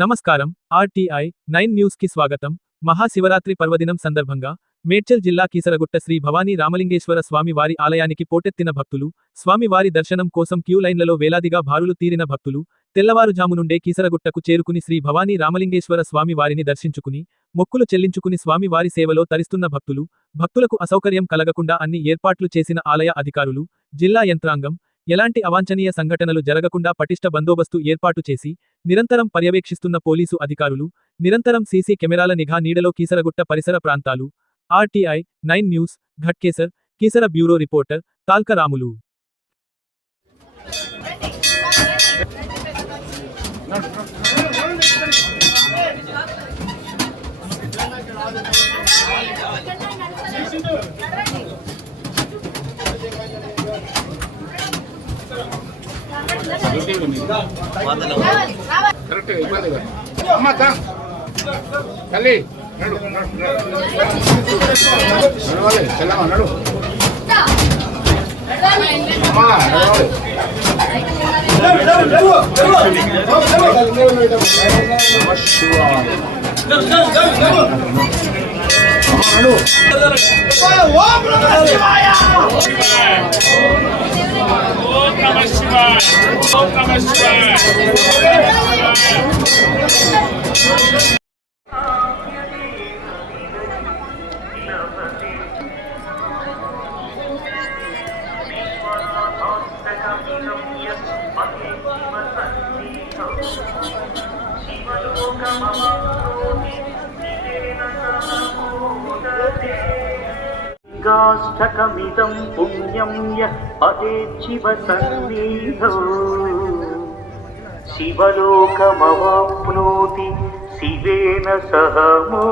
నమస్కారం. RTI 9 news కి స్వాగతం. మహాశివరాత్రి పర్వదినం సందర్భంగా మేడ్చల్ జిల్లా కీసరగుట్ట శ్రీ భవానీ రామలింగేశ్వర స్వామి వారి ఆలయానికి పోటెత్తిన భక్తులు, స్వామి వారి దర్శనం కోసం క్యూ లైన్లలో వేలాదిగా బారులు తీరిన భక్తులు, తెల్లవారుజాము నుండే కీసరగుట్టకు చేరుకుని శ్రీ భవానీ రామలింగేశ్వర స్వామి వారిని దర్శించుకుని, మొక్కులు చెల్లించుకుని స్వామి వారి సేవలో తరిస్తున్న భక్తులకు అసౌకర్యం కలగకుండా అన్ని ఏర్పాట్లు చేసిన ఆలయ అధికారులు, జిల్లా యంత్రాంగం, ఎలాంటి అవాంఛనీయ సంఘటనలు జరగకుండా పటిష్ట బందోబస్తు ఏర్పాటు చేసి, నిరంతరం పర్యవేక్షిస్తున్న పోలీసు అధికారులు, నిరంతరం సీసీ కెమెరాల నిఘా నీడలో కీసరగుట్ట పరిసర ప్రాంతాలు. RTI 9 news, Ghatkesar, Keesara bureau reporter, Talka Ramulu. Correct ఇబ్బందిగా అమ్మా తల్లి నడవాలి చెల్లమ్మ నడు అమ్మా గాష్టకమిదం పుణ్యం యః పఠేచ్చివ సన్నిధౌ శివలోకమవాప్నోతి శివేన సహ మో